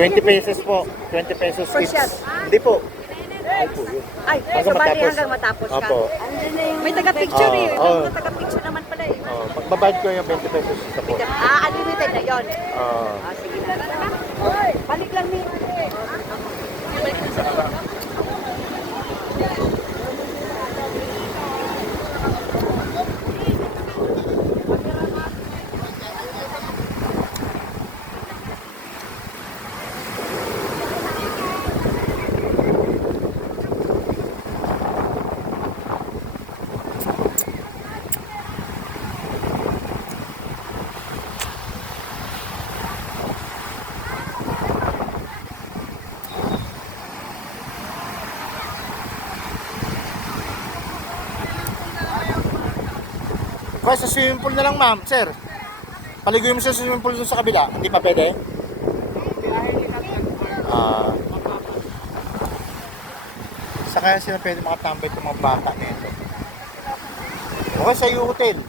20 pesos po. 20 pesos Per each. shot. Hindi po. Ay po yun. Ay, Hanggang so bali matapos. hanggang matapos ka. Opo. May taga-picture eh. Oo. May taga-picture naman pala eh. Oh, magbabayad ko yung 20 pesos isa po. Unlimited na yun. Ah. Sige na. Balik lang ni. Kaya sa swimming pool na lang, ma'am, sir. Paligoy mo sa swimming pool dun sa kabila. Hindi pa pwede? Ah. Sa kaya sila pwede makatambay itong mga bata nito. Okay, sa iyo hotel.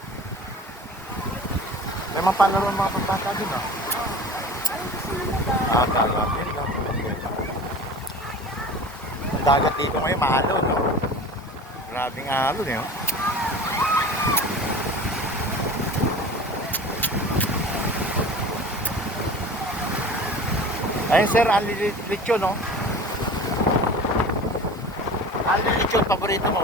May mga palaro ng mga bata din, ah. Ah, dagat. Yun lang. Ang dagat dito ngayon, mahalo, no? Grabing alon, eh, oh. Ayun sir, unlimited lechon, no? Unlimited lechon, paborito mo.